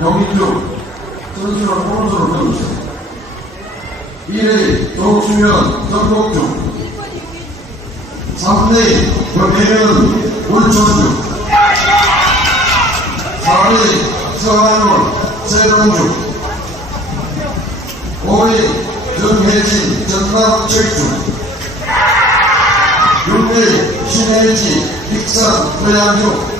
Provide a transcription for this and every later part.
경기중 선수를 오른손으로 넣으세요. 1위 조충현 전국중 3위 권혜연 울천중 4위 서한울 세동중 5위 정혜진 전남책중 6위 신혜지 익산 고양중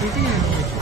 一定의목에 펴.